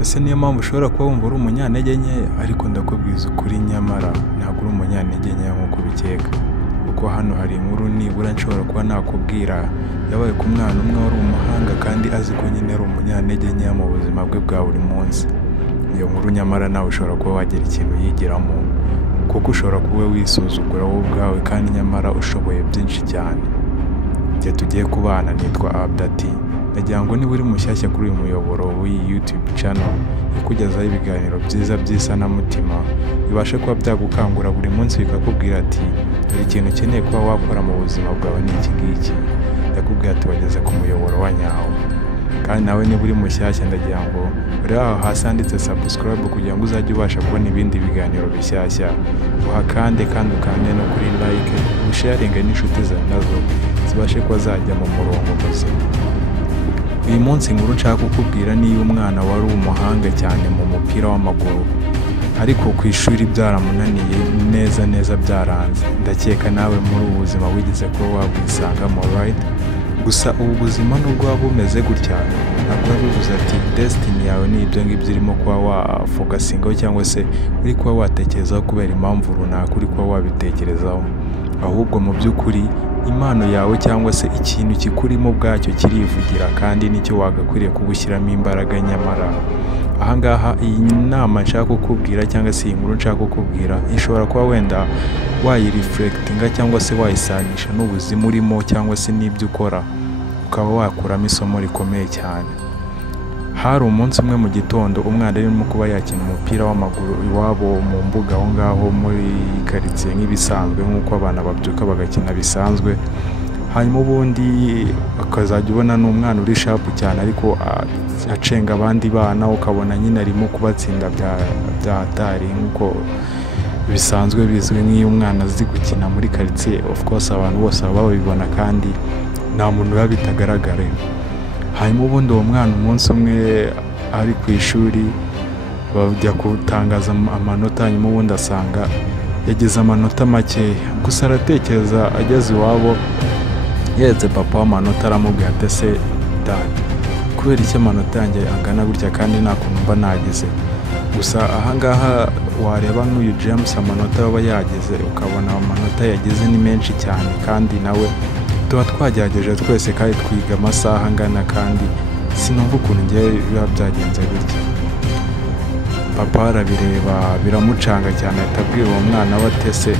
Ese niyo mpamvu ushobora kuba wumva uri umunyantege nke, ariko ndakubwiza ukuri nyamara ntabwo uri umunyantege nke nk'uko ubikeka, kuko hano hari inkuru nibura nshobora kuba nakubwira yabaye ku mwana umwe wari umuhanga kandi azi ko nyine ari umunyantege nke mu buzima bwe bwa buri munsi. Iyo nkuru nyamara nawe ushobora kuba wagira ikintu yigiramo, kuko ushobora kuba wisuzugura wowe ubwawe kandi nyamara ushoboye byinshi cyane. Igihe tugiye kubana nitwa Abdati, ndagira ngo niba uri mushyashya kuri uyu muyoboro w'iyi YouTube channel ikugezaho ibiganiro byiza by'isanamutima bibasha kuba byagukangura buri munsi bikakubwira ati dore ikintu ukeneye kuba wakora mu buzima bwawe ni iki ngiki, ndakubwira ati wageze ku muyoboro wa nyawo. Kandi nawe niba uri mushyashya ndagira ngo uri aho hasi handitse subscribe kugira ngo uzajye ubasha kubona ibindi biganiro bishyashya, uhakande kandi ukande no kuri like, usharinge n'inshuti zawe nazo zibashe kuba zajya mu murongo muzima. Uyu munsi inkuru nshaka kukubwira ni umwana wari umuhanga cyane mu mupira w'amaguru, ariko ku ishuri byaramunaniye neza byaranze. Ndakeka nawe muri ubu buzima wigeze kuba wabwisangamo, right? Gusa ubu buzima nubwo waba bumeze gutya ntabwo bivuze ati destiny yawe ni ibyo ngibyo urimo kuba wafokasingaho cyangwa se uri kuba watekerezaho kubera impamvu runaka uri kuba wabitekerezaho, ahubwo mu by'ukuri impano yawe cyangwa se ikintu kikurimo ubwacyo kirivugira kandi nicyo wagakwiriye kubushyiramo imbaraga. Nyamara ahangaha iyi nama nshaka kukubwira cyangwa se iyi nkuru nshaka kukubwira ishobora kuba wenda wayireflectinga cyangwa se wayisanisha n'ubuzima urimo cyangwa se n'ibyo ukora, ukaba wakuramo isomo rikomeye cyane. Hari umunsi umwe mu gitondo umwana arimo kuba yakina umupira w'amaguru iwabo mu mbuga aho ngaho muri karitsiye nk'ibisanzwe nk'uko abana babyuka bagakina bisanzwe. Hanyuma ubundi akazajya ubona n'umwana uri shapu cyane ariko acenga abandi bana, ukabona nyine arimo kubatsinda bya hatari nk'uko bisanzwe bizwi nk'iyo umwana azi gukina muri karitsiye. Of course abantu bose baba babibona kandi nta muntu biba bitagaragara. Hanyuma ubundi uwo mwana umunsi umwe ari ku ishuri bajya gutangaza amanota, hanyuma ubundi asanga yagize amanota makeya. Gusa aratekereza, ageze iwabo yeretse papa w'amanota aramubwira ati ese dad, kubera iki amanota yanjye angana gutya kandi nta kuntu mba nagize? Gusa ahangaha wareba n'uyu James amanota aba yagize ukabona amanota yagize ni menshi cyane, kandi nawe tuba twagerageje twese kandi twiga amasaha angana, kandi sinumva ukuntu ngiye biba byagenze gutya. Papa arabireba biramucanga cyane, ahita abwira uwo mwana we ati ese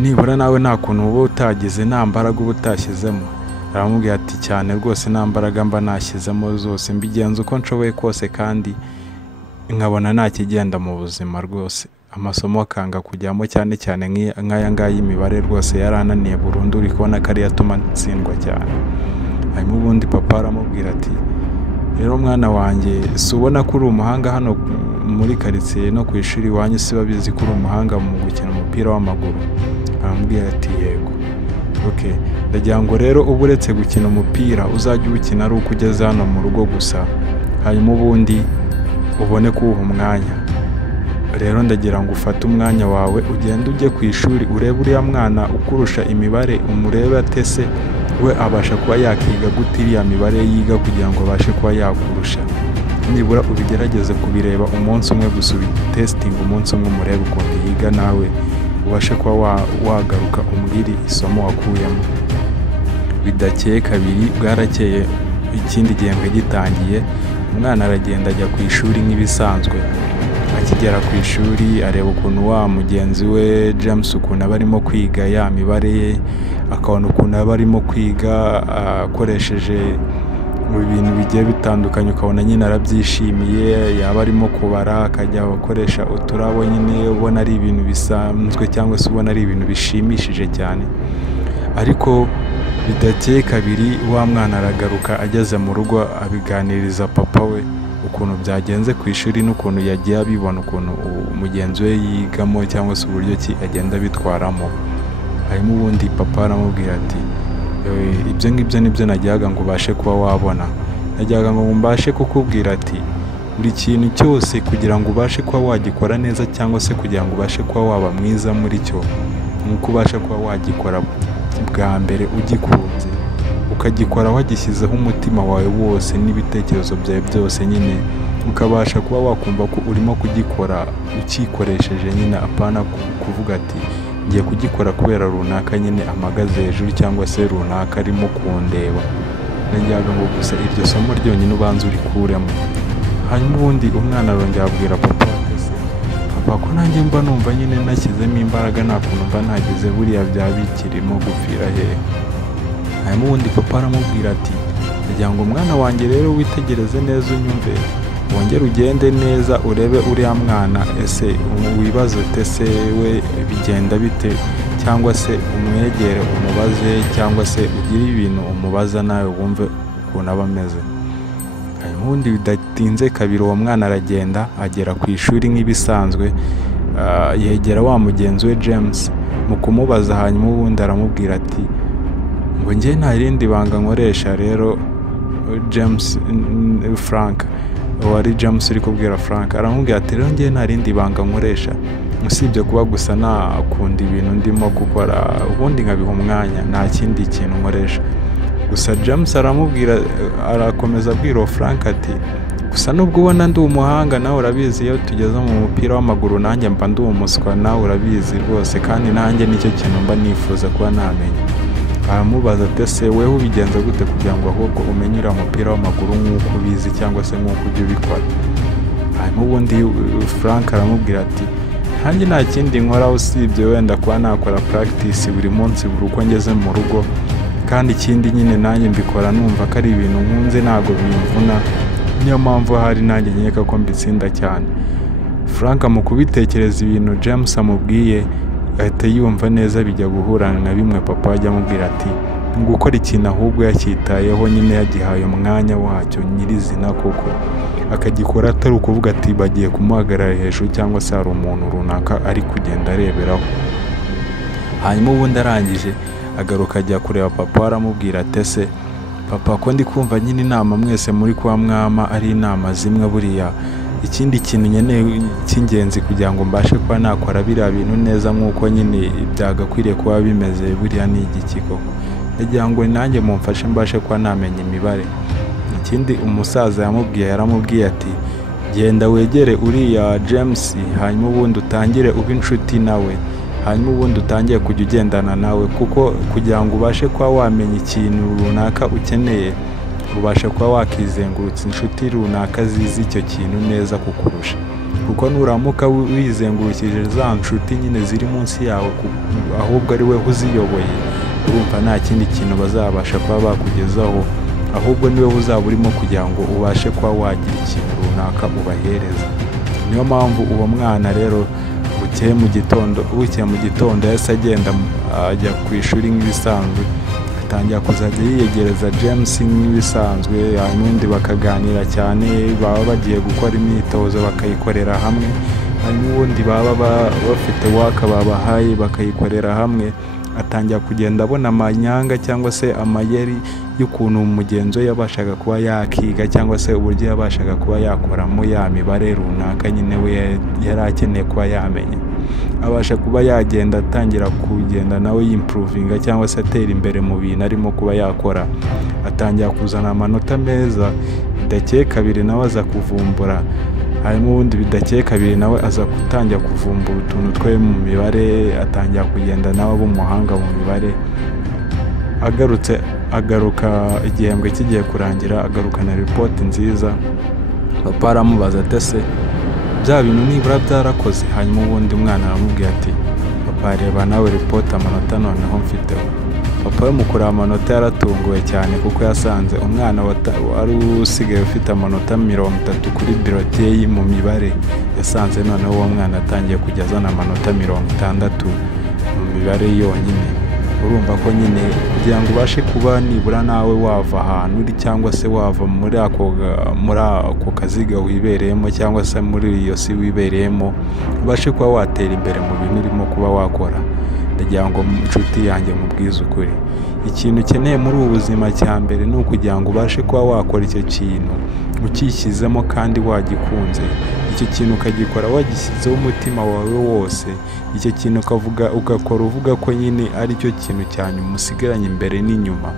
nibura nawe nta kuntu uba utagize, nta mbaraga uba utashyizemo? Aramubwira ati cyane rwose nta mbaraga mba nashyizemo zose, mbigenza uko nshoboye kose kandi nkabona nta kigenda mu buzima rwose. Amasomo akanga kujyamo cyane nk'aya ngaya y'imibare rwose yarananiye burundu, uri kubona ko ariyo atuma ntsindwa cyane. Hanyuma ubundi papa aramubwira ati rero mwana wanjye, si ubona ko uri umuhanga hano muri karitsiye no ku ishuri iwanyu, si babizi ko uri umuhanga mu gukina umupira w'amaguru? Aramubwira ati yego. Okay, ndagira ngo rero uba uretse gukina umupira uzajya uwukina ari uko ugeze hano mu rugo gusa, hanyuma ubundi ubone kuwuha umwanya. Rero ndagira ngo ufate umwanya wawe ugende ujye ku ishuri urebe uriya mwana ukurusha imibare, umurebe atese we abasha kuba yakiga gute iriya mibare yiga kugira ngo abashe kuba yakurusha. Nibura ubigerageze kubireba umunsi umwe gusa, ubitesting umunsi umwe, umurebe ukuntu yiga, nawe ubashe kuba wagaruka umbwire isomo wakuyemo. Bidakeye kabiri bwarakeye, ikindi gihembwe gitangiye, umwana aragenda ajya ku ishuri nk'ibisanzwe. Akigera ku ishuri areba ukuntu wa mugenzi we James ukuntu aba arimo kwiga ya mibare ye, akabona ukuntu aba arimo kwiga akoresheje mu bintu bigiye bitandukanye, ukabona nyine arabyishimiye, yaba arimo kubara akajya akoresha uturabo, nyine ubona ari ibintu bisanzwe cyangwa se ubona ari ibintu bishimishije cyane. Ariko bidakeye kabiri wa mwana aragaruka, ageze mu rugo abiganiriza papa we ukuntu byagenze ku ishuri n'ukuntu yagiye abibona ukuntu mugenzi we yigamo cyangwa se uburyo ki agenda bitwaramo. Hanyuma ubundi papa aramubwira ati ibyo ngibyo nibyo najyaga ngo ubashe kuba wabona, najyaga ngo mbashe kukubwira ati buri kintu cyose kugira ngo ubashe kuba wagikora neza cyangwa se kugira ngo ubashe kuba waba mwiza muri cyo, nuko ubashe kuba wagikora bwa mbere ugikunze, ukagikora wagishyizeho umutima wawe wose n'ibitekerezo byawe byose, nyine ukabasha kuba wakumva ko urimo kugikora ukikoresheje nyine, apana kuvuga ati ngiye kugikora kubera runaka nyine amagaze hejuru cyangwa se runaka arimo kundeba. Ndagira ngo gusa iryo somo ryonyine ubanza urikuremo. Hanyuma ubundi umwana arongera abwira papa ese papa ko nanjye mba numva nyine nashyizemo imbaraga nta kuntu mba nageze buriya byaba bikirimo gupfira hehe. Hanyuma ubundi papa aramubwira ati ndagira ngo umwana wanjye rero witegereze neza unyumve, wongere ugende neza urebe uriya mwana ese wibaze ute se we bigenda bite, cyangwa se umwegere umubaze cyangwa se ugire ibintu umubaza nawe wumve ukuntu aba ameze. Ubundi bidatinze kabiri uwo mwana aragenda agera ku ishuri nk'ibisanzwe, yegera wa mugenzi we James mu kumubaza. Hanyuma ubundi aramubwira ati ngo njye nta rindi banga nkoresha. Rero James Frank wari James uri kubwira Frank aramubwira ati rero njye nta rindi banga nkoresha usibye kuba gusa nakunda ibintu ndimo gukora ubundi nkabiha umwanya, nta kindi kintu nkoresha. Gusa James aramubwira arakomeza abwira Frank ati gusa nubwo ubona ndi umuhanga nawe urabizi iyo tugeze mu mupira w'amaguru nanjye mba ndi umuswa nawe urabizi rwose, kandi nanjye nicyo kintu mba nifuza kuba namenya. Aramubaza ati ese wewe ubigenza gute kugira ngo ahubwo umenyera umupira w'amaguru nk'uko ubizi cyangwa se nk'uko ujya ubikora. Hanyuma ubundi Frank aramubwira ati nanjye nta kindi nkora usibye wenda kuba nakora practice buri munsi buri uko ngeze mu rugo, kandi ikindi nyine nanjye mbikora numva ko ari ibintu nkunze ntago bimvuna, niyo mpamvu hari nanjye nkeka ko mbitsinda cyane. Frank mu kubitekereza ibintu James amubwiye ahita yumva neza bijya guhurana na bimwe papa ajya amubwira ati gukora ikintu ahubwo yacyitayeho nyine yagihaye umwanya wacyo nyirizina koko akagikora atari ukuvuga ati bagiye kumuhagarara hejuru cyangwa se hari umuntu runaka ari kugenda areberaho. Hanyuma ubundi arangije agaruka ajya kureba papa aramubwira ati ese papa ko ndi kumva nyine inama mwese muri kuba mwama ari inama zimwe, buriya ikindi kintu nyene cy'ingenzi kugira ngo mbashe kuba nakora biriya bintu neza nk'uko nyine byagakwiriye kuba bimeze buriya ni igiki koko. Ndagira ngo nanjye mumfashe mbashe kuba namenya imibare. Ikindi umusaza yaramubwiye ati genda wegere uriya James hanyuma ubundi utangire ube inshuti nawe, hanyuma ubundi utangiye kujya ugendana nawe, kuko kugira ngo ubashe kuba wamenya ikintu runaka ukeneye ubasha kuba wakizengurutsa inshuti runaka zizi icyo kintu neza kukurusha, kuko nuramuka wizengurukije za nshuti nyine ziri munsi yawe ahubwo ari we uziyoboye, urumva nta kindi kintu bazabasha kuba bakugezaho, ahubwo niwe uzaba urimo kugira ngo ubashe kuba wagira ikintu runaka ubahereza. Niyo mpamvu uwo mwana rero bukeye mu gitondo yahise agenda ajya ku ishuri nk'ibisanzwe, atangira kuzajya yiyegereza James nk'ibisanzwe, hanyuma bakaganira cyane, baba bagiye gukora imyitozo bakayikorera hamwe, hanyuma ubundi baba bafite waka babahaye bakayikorera hamwe. Atangira kugenda abona amanyanga cyangwa se amayeri y'ukuntu umugenzo yabashaga kuba yakiga cyangwa se uburyo yabashaga kuba yakoramo ya mibare runaka nyine we yari akeneye kuba yamenya. Abasha kuba yagenda atangira kugenda nawe yimprovinga cyangwa se atera imbere mu bintu arimo kuba yakora, atangira kuzana amanota meza. Bidakeye kabiri nawe aza kuvumbura, hanyuma ubundi bidakeye kabiri nawe aza gutangira kuvumbura utuntu twe mu mibare, atangira kugenda nawe aba umuhanga mu mibare. Agaruka igihembwe kigiye kurangira agarukana report nziza. Papa aramubaza ati ese bya bintu nibura byarakoze? Hanyuma ubundi umwana aramubwira ati papa reba nawe report amanota noneho mfiteho. Papa mukura amanota yaratunguwe cyane kuko yasanze umwana wari usigaye ufite amanota 30 kuri birotiye mu mibare, yasanze noneho uwo mwana atangiye kujyazana amanota 60 mu mibare yonyine. Urumva ko nyine kugira ngo ubashe kuba nibura nawe wava ahantu uri cyangwa se wava muri ako kaziga wibereyemo cyangwa se muri iyo si wibereyemo, ubashe kuba watera imbere mu bintu urimo kuba wakora. Ndagira ngo inshuti yanjye mubwize ukuri, ikintu ukeneye muri ubu buzima cya mbere ni ukugira ngo ubashe kuba wakora icyo kintu ukishyizemo kandi wagikunze. Icyo kintu ukagikora wagishyizeho umutima wawe wose, icyo kintu ugakora uvuga ko nyine ari cyo kintu cyane umusigaranye imbere n'inyuma,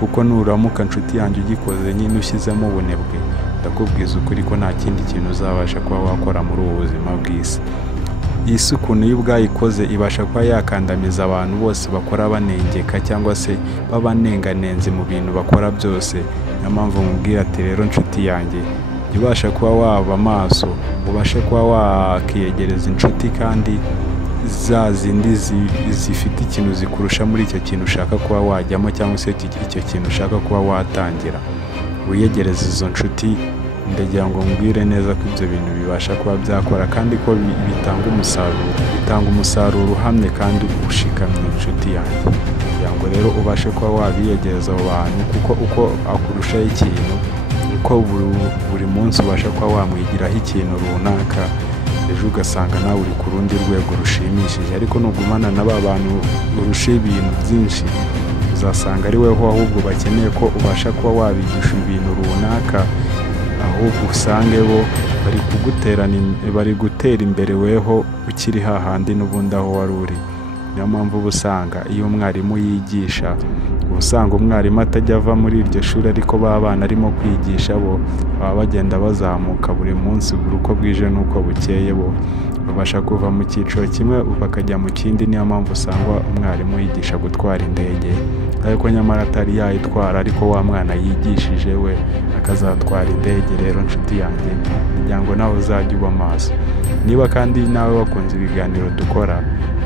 kuko nuramuka inshuti yanjye ugikoze nyine ushyizemo ubunebwe, ndakubwiza ukuri ko nta kindi kintu uzabasha kuba wakora muri ubu buzima bw'isi. Iyi si ukuntu iyo ubwayikoze ibasha kuba yakandamiza abantu bose bakora banengeka cyangwa se babanenganenze mu bintu bakora byose. Niyo mpamvu mubwira ati rero nshuti yanjye, jya ubasha kuba waba amaso, ubashe kuba wakiyegereza inshuti kandi za zindi zifite ikintu zikurusha muri icyo kintu ushaka kuba wajyamo cyangwa se icyo kintu ushaka kuba watangira. Wiyegereze izo nshuti, ndagira ngo mbwire neza ko ibyo bintu bibasha kuba byakora kandi ko bitanga umusaruro uhamye kandi ushikamye inshuti yanjye. Kugira ngo rero ubashe kuba wabiyegereza abo bantu, kuko uko akurushaho ikintu uko buri munsi ubasha kuba wamwigiraho ikintu runaka, ejo ugasanga nawe uri ku rundi rwego rushimishije. Ariko nugumana na ba bantu urusha ibintu byinshi, uzasanga ari weho ahubwo bakeneye ko ubasha kuba wabigisha ibintu runaka, ahubwo usange bo bari gutera imbere weho ukiri hahandi n'ubundi aho wari uri. Niyo mpamvu uba usanga iyo umwarimu yigisha, uba usanga umwarimu atajya ava muri iryo shuri, ariko ba bana arimo kwigisha bo baba bagenda bazamuka buri munsi, buri uko bwije n'uko bukeye bo babasha kuva mu cyiciro kimwe bakajya mu kindi. Niyo mpamvu usanga umwarimu yigisha gutwara indege, ariko nyamara atari yayitwara, ariko wa mwana yigishije we akazatwara indege. Rero nshuti yanjye, kugira ngo nawe uzajye uba maso. Niba kandi nawe wakunze ibiganiro dukora,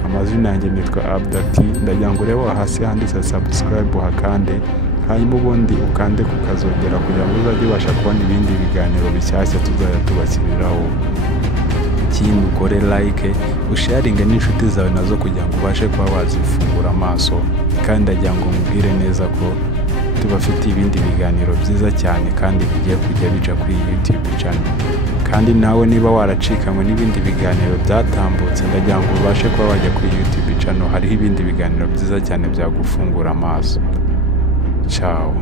amazina yanjye nitwa Abdati, ndagira ngo urebe hasi handitse subscribe uhakande, hanyuma ubundi ukande kukazogera kugira ngo uzajye ubasha kubona ibindi biganiro bishyashya tuzajya tubashyiriraho. Ikindi ukore like, usharinge n'inshuti zawe nazo kugira ngo ubashe kuba wazifungura amaso. Kandi ndagira ngo mubwire neza ko tubafite ibindi biganiro byiza cyane kandi bigiye kujya bica kuri YouTube channel. Kandi nawe niba waracikanywe n'ibindi biganiro byatambutse, ndagira ngo ubashe kuba wajya kuri YouTube channel, hariho ibindi biganiro byiza cyane byagufungura amaso. Ciao.